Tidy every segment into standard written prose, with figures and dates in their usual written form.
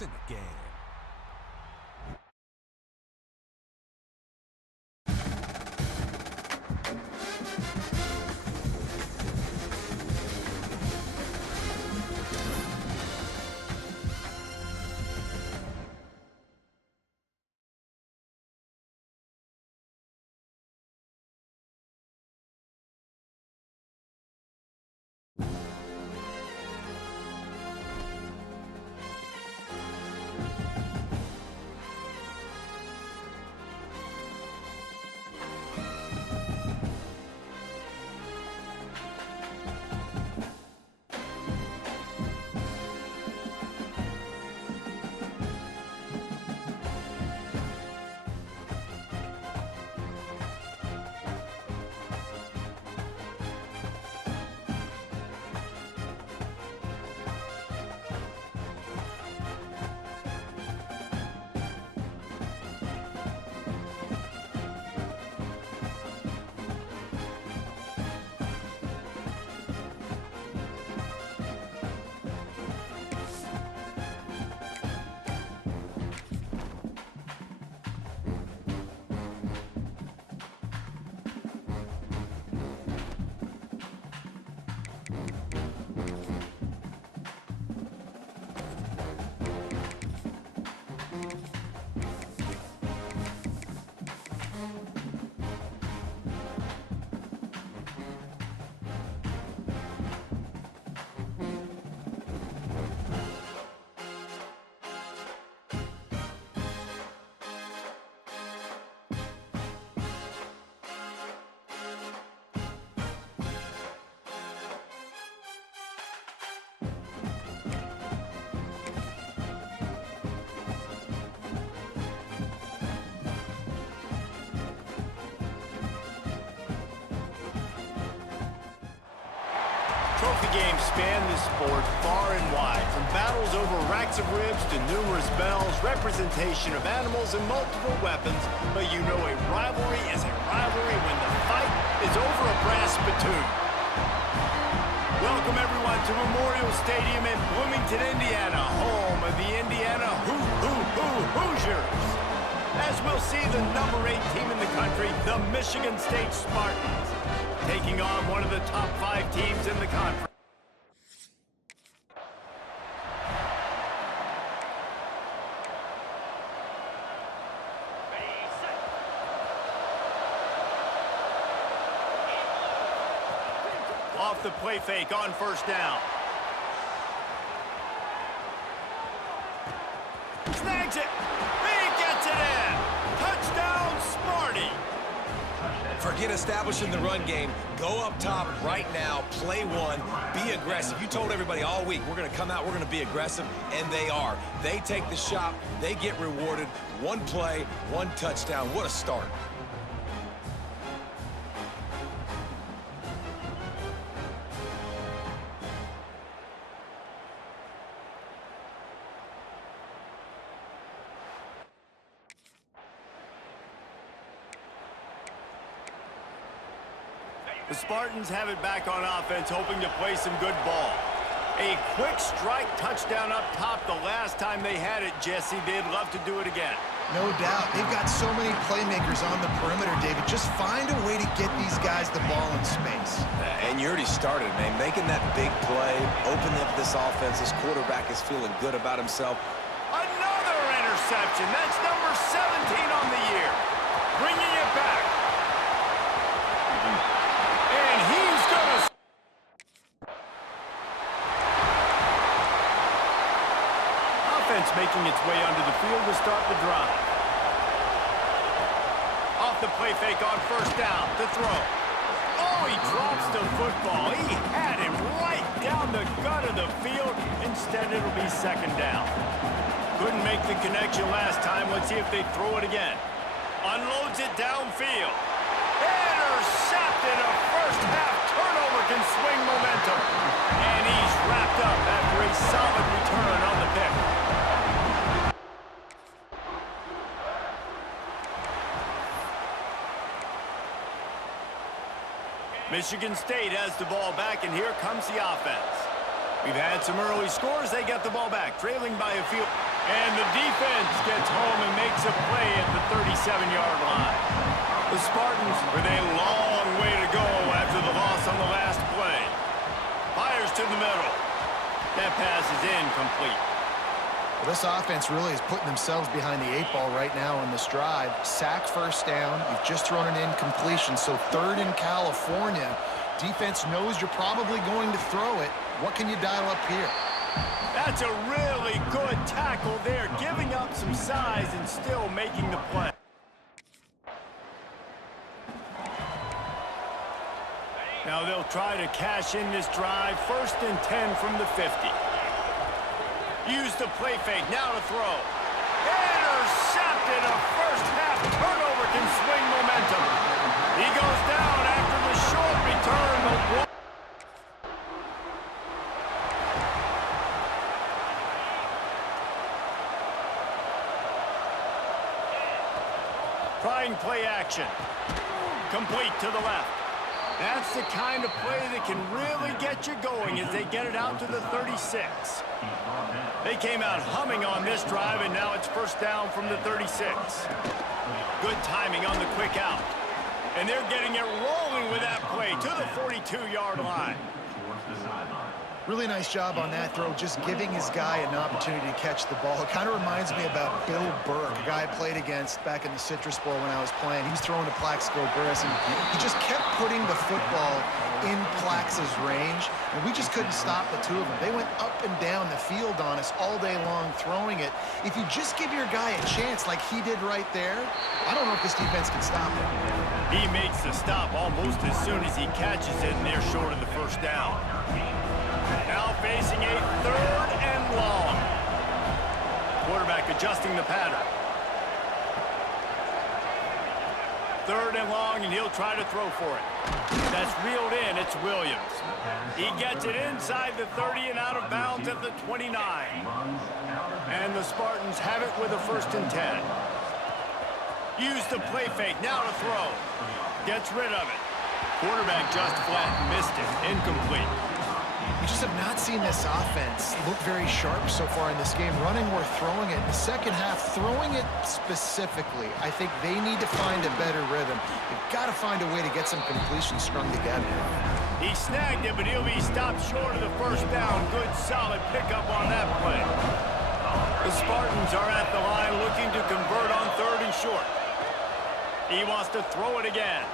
It's in the game. Trophy games span the sport far and wide, from battles over racks of ribs to numerous bells, representation of animals, and multiple weapons. But you know a rivalry is a rivalry when the fight is over a brass spittoon. Welcome everyone to Memorial Stadium in Bloomington, Indiana, home of the Indiana Hoosiers. As we'll see, the number 8 team in the country, the Michigan State Spartans, taking on one of the top 5 teams in the conference. Off the play fake on first down. Snags it. He gets it in. Touchdown, Sparty. Forget establishing the run game. Go up top right now. Play one. Be aggressive. You told everybody all week, we're going to come out, we're going to be aggressive, and they are. They take the shot. They get rewarded. One play, one touchdown. What a start. The Spartans have it back on offense, hoping to play some good ball. A quick strike touchdown up top the last time they had it, Jesse. They'd love to do it again. No doubt. They've got so many playmakers on the perimeter, David. Just find a way to get these guys the ball in space. And you already started, man. Making that big play, opening up this offense. This quarterback is feeling good about himself. Another interception. That's number 17 on the year. Bringing it back. And he's going to... Offense making its way onto the field to start the drive. Off the play fake on first down to throw. Oh, he drops the football. He had it right down the gut of the field. Instead, it'll be second down. Couldn't make the connection last time. Let's see if they throw it again. Unloads it downfield. Intercepted. A first half turnover can swing momentum. And he's wrapped up after a solid return on the pick. Michigan State has the ball back, and here comes the offense. We've had some early scores. They get the ball back, trailing by a field. And the defense gets home and makes a play at the 37-yard line. The Spartans with a long way to go after the loss on the last play. Fires to the middle. That pass is incomplete. Well, this offense really is putting themselves behind the 8 ball right now in this drive. Sack first down. You've just thrown an incompletion, so 3rd in California. Defense knows you're probably going to throw it. What can you dial up here? That's a really good tackle there, giving up some size and still making the play. Now they'll try to cash in this drive. 1st and 10 from the 50. Use the play fake, now to throw. Intercepted, a first-half turnover can swing momentum. He goes down after the short return. Trying play action. Complete to the left. That's the kind of play that can really get you going as they get it out to the 36. They came out humming on this drive, and now it's 1st down from the 36. Good timing on the quick out. And they're getting it rolling with that play to the 42-yard line. Really nice job on that throw, just giving his guy an opportunity to catch the ball. It kind of reminds me about Bill Burke, a guy I played against back in the Citrus Bowl when I was playing. He was throwing to Plaxico Burress, and he just kept putting the football in Plax's range, and we just couldn't stop the two of them. They went up and down the field on us all day long throwing it. If you just give your guy a chance like he did right there, I don't know if this defense can stop it. He makes the stop almost as soon as he catches it, and they're short of the 1st down. Now facing a 3rd and long. Quarterback adjusting the pattern. 3rd and long, and he'll try to throw for it. That's reeled in. It's Williams. He gets it inside the 30 and out of bounds at the 29. And the Spartans have it with a 1st and 10. Use the play fake. Now to throw. Gets rid of it. Quarterback just flat missed it. Incomplete. We just have not seen this offense look very sharp so far in this game. Running or throwing it. In the 2nd half, throwing it specifically, I think they need to find a better rhythm. They've got to find a way to get some completions strung together. He snagged it, but he'll be stopped short of the 1st down. Good, solid pickup on that play. The Spartans are at the line looking to convert on 3rd and short. He wants to throw it again.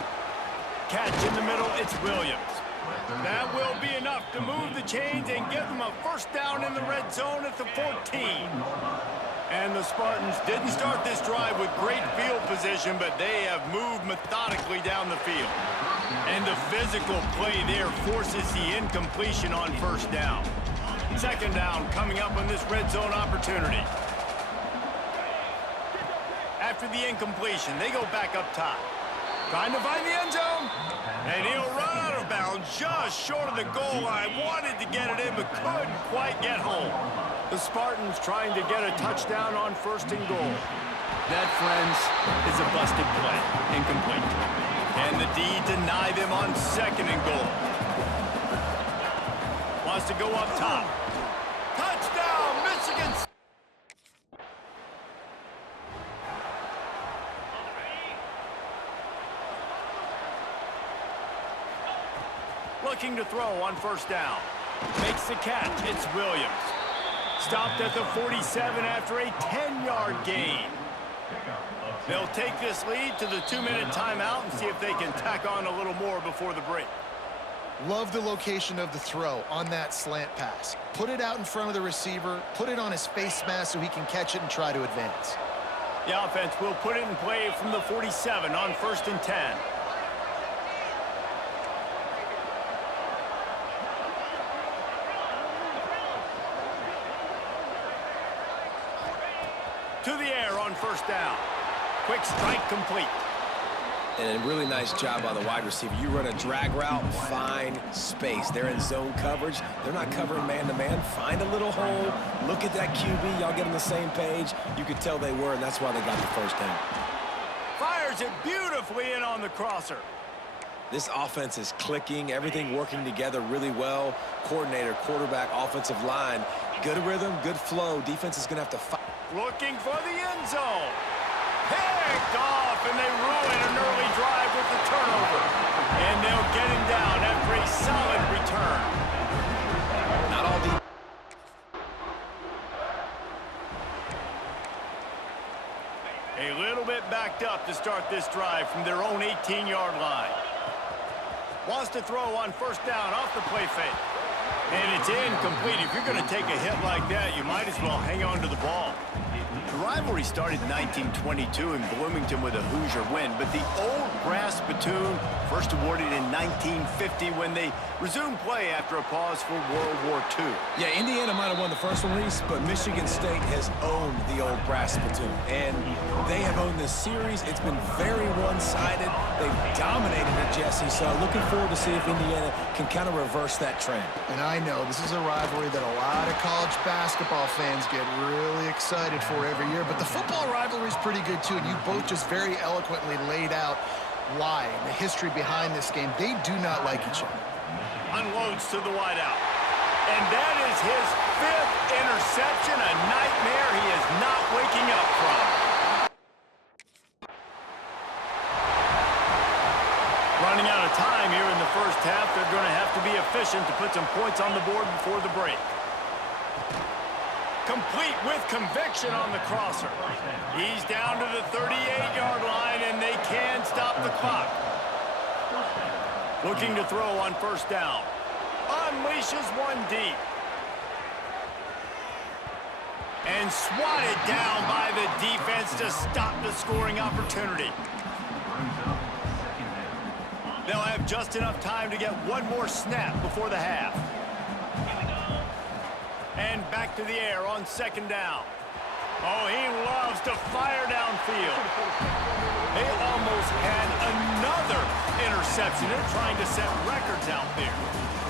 Catch in the middle, it's Williams. That will be enough to move the chains and give them a 1st down in the red zone at the 14. And the Spartans didn't start this drive with great field position, but they have moved methodically down the field. And the physical play there forces the incompletion on 1st down. 2nd down coming up on this red zone opportunity. After the incompletion, they go back up top. Trying to find the end zone. And he'll run out of bounds just short of the goal line. Wanted to get it in, but couldn't quite get home. The Spartans trying to get a touchdown on 1st and goal. That, friends, is a busted play. Incomplete. And the D deny them on 2nd and goal. Wants to go up top. Touchdown, Michigan! Looking to throw on 1st down. Makes the catch. It's Williams. Stopped at the 47 after a 10-yard gain. They'll take this lead to the 2-minute timeout and see if they can tack on a little more before the break. Love the location of the throw on that slant pass. Put it out in front of the receiver, put it on his face mask so he can catch it and try to advance. The offense will put it in play from the 47 on 1st and 10. To the air on 1st down. Quick strike complete. And a really nice job by the wide receiver. You run a drag route, find space. They're in zone coverage. They're not covering man-to-man. Find a little hole. Look at that QB. Y'all get on the same page. You could tell they were, and that's why they got the 1st down. Fires it beautifully in on the crosser. This offense is clicking. Everything working together really well. Coordinator, quarterback, offensive line. Good rhythm, good flow. Defense is going to have to fight. looking for the end zone. Picked off, and they ruin an early drive with the turnover. And they'll get him down after a solid return. Not all deep. A little bit backed up to start this drive from their own 18-yard line. Wants to throw on first down off the play fake. And it's incomplete. If you're going to take a hit like that, you might as well hang on to the ball. The rivalry started in 1922 in Bloomington with a Hoosier win, but the old brass spittoon first awarded in 1950 when they resumed play after a pause for World War II. Yeah, Indiana might have won the first one, Reese, but Michigan State has owned the old brass spittoon, and they have owned this series. It's been very one-sided. They've dominated it, Jesse, so looking forward to see if Indiana can kind of reverse that trend. And I know this is a rivalry that a lot of college basketball fans get really excited for every year, but the football rivalry is pretty good too, and you both just very eloquently laid out why and the history behind this game. They do not like each other. Unloads to the wideout. And that is his 5th interception, a nightmare he is not waking up from. Running out of time here in the first half. They're going to have to be efficient to put some points on the board before the break. Complete with conviction on the crosser. He's down to the 38-yard line, and they can stop the clock. Looking to throw on first down. Unleashes one deep. And swatted down by the defense to stop the scoring opportunity. They'll have just enough time to get one more snap before the half. And back to the air on second down. Oh, he loves to fire downfield. They almost had another interception. They're trying to set records out there.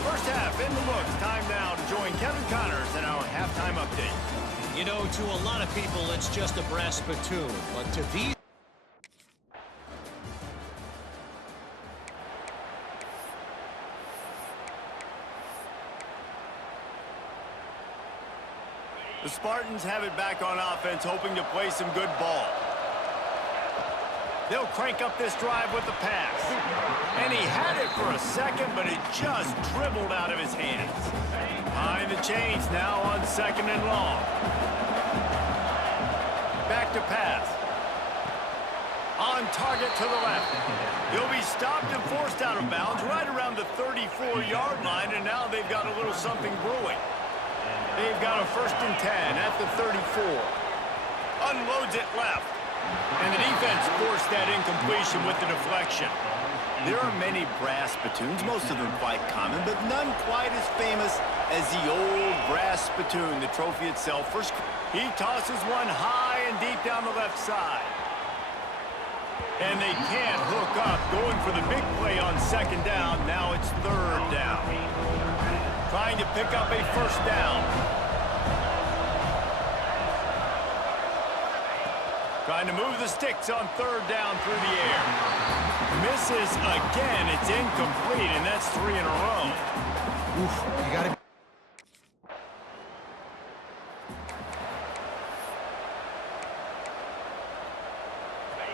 First half in the books. Time now to join Kevin Connors in our halftime update. You know, to a lot of people, it's just a brass spittoon. But to these... The Spartans have it back on offense, hoping to play some good ball. They'll crank up this drive with the pass. And he had it for a second, but it just dribbled out of his hands. Behind the chains now on second and long. Back to pass. On target to the left. He'll be stopped and forced out of bounds right around the 34-yard line, and now they've got a little something brewing. They've got a 1st and 10 at the 34. Unloads it left. And the defense forced that incompletion with the deflection. There are many brass spittoons, most of them quite common, but none quite as famous as the old brass spittoon, the trophy itself. He tosses one high and deep down the left side. And they can't hook up, going for the big play on second down. Now it's 3rd down. Trying to pick up a first down. Trying to move the sticks on 3rd down through the air. Misses again. It's incomplete, and that's 3 in a row. Oof, you got to...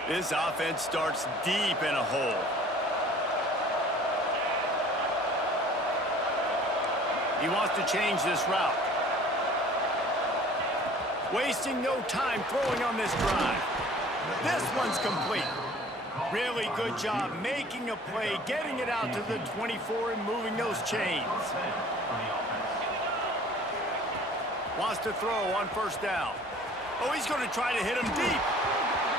This offense starts deep in a hole. He wants to change this route. Wasting no time throwing on this drive. This one's complete. Really good job making a play, getting it out to the 24 and moving those chains. Wants to throw on first down. Oh, he's going to try to hit him deep.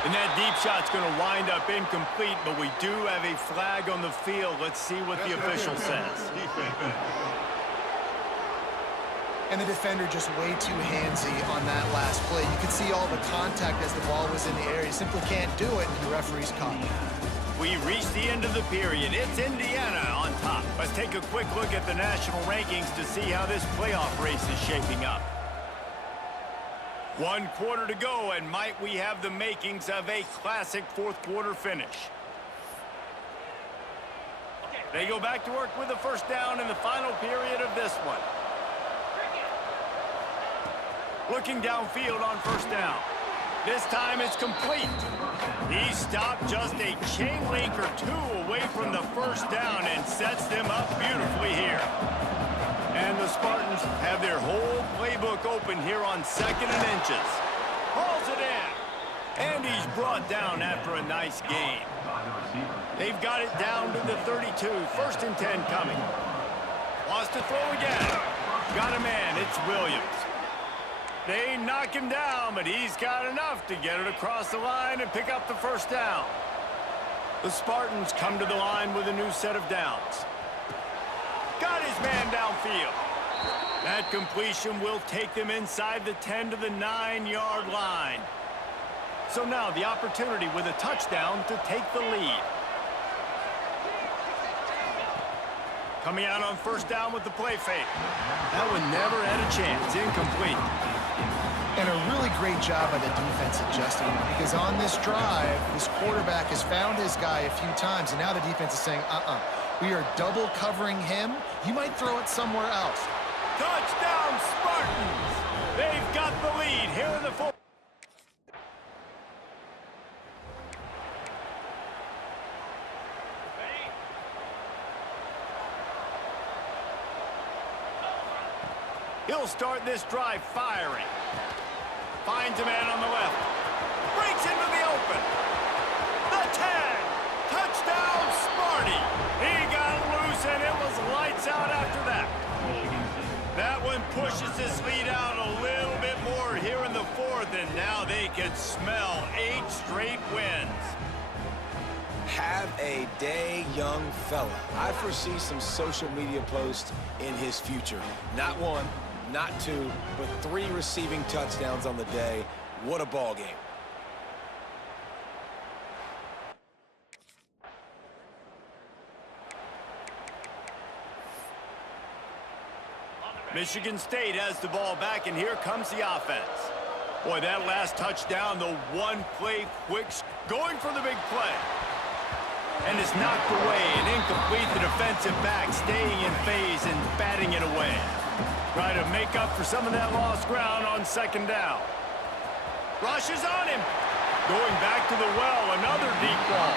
And that deep shot's going to wind up incomplete, but we do have a flag on the field. Let's see what the official says. And the defender just way too handsy on that last play. You could see all the contact as the ball was in the air. He simply can't do it, and the referee's caught. We reached the end of the period. It's Indiana on top. Let's take a quick look at the national rankings to see how this playoff race is shaping up. 1 quarter to go, and might we have the makings of a classic 4th quarter finish. They go back to work with the first down in the final period of this one. Looking downfield on first down. This time it's complete. He stopped just a chain link or two away from the first down and sets them up beautifully here. And the Spartans have their whole playbook open here on 2nd and inches. Hauls it in. And he's brought down after a nice gain. They've got it down to the 32. 1st and 10 coming. Wants to throw again. Got a man. It's Williams. They knock him down, but he's got enough to get it across the line and pick up the first down. The Spartans come to the line with a new set of downs. Got his man downfield. That completion will take them inside the 10 to the 9-yard line. So now the opportunity with a touchdown to take the lead. Coming out on first down with the play fake. That one never had a chance. Incomplete. And a really great job by the defense adjusting, because on this drive, this quarterback has found his guy a few times, and now the defense is saying, we are double covering him. You might throw it somewhere else. Touchdown, Spartans! They've got the lead here in the fourth. He'll start this drive firing. Finds a man on the left. Breaks into the open. The 10. Touchdown, Sparty. He got loose, and it was lights out after that. That one pushes this lead out a little bit more here in the 4th, and now they can smell 8 straight wins. Have a day, young fella. I foresee some social media posts in his future. Not 1, not 2, but 3 receiving touchdowns on the day. What a ball game. Michigan State has the ball back, and here comes the offense. Boy, that last touchdown, the one-play quick, going for the big play. And it's knocked away and incomplete. The defensive back staying in phase and batting it away. Try to make up for some of that lost ground on 2nd down. Rushes on him. Going back to the well, another deep ball.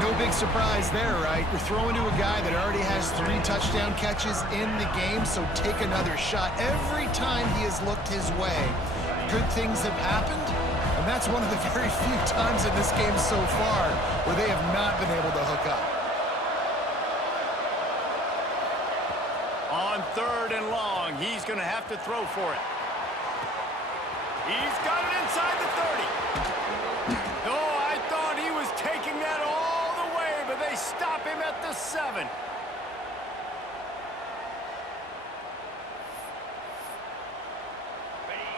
No big surprise there, right? You're throwing to a guy that already has 3 touchdown catches in the game, so take another shot. Every time he has looked his way, good things have happened, and that's one of the very few times in this game so far where they have not been able to hook up. On 3rd and long, he's going to have to throw for it. He's got it inside the 30. Oh, I thought he was taking that all the way, but they stop him at the 7.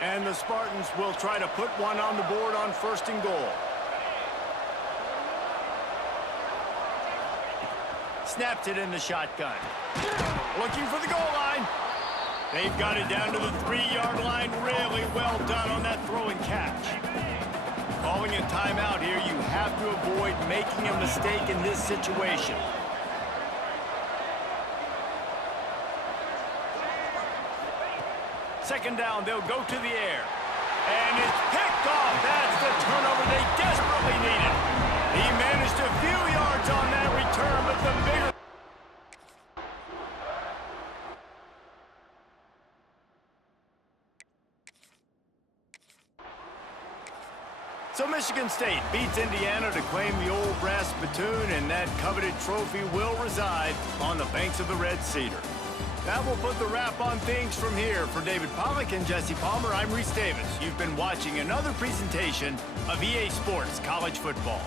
And the Spartans will try to put one on the board on 1st and goal. Snapped it in the shotgun. Looking for the goal line. They've got it down to the 3-yard line. Really well done on that throw and catch. Calling a timeout here, you have to avoid making a mistake in this situation. Second down, they'll go to the air. And it's picked off. That's the turnover they desperately needed. He managed a few yards on that return, but the bigger... So Michigan State beats Indiana to claim the old brass spittoon, and that coveted trophy will reside on the banks of the Red Cedar. That will put the wrap on things from here. For David Pollack and Jesse Palmer, I'm Reese Davis. You've been watching another presentation of EA Sports College Football.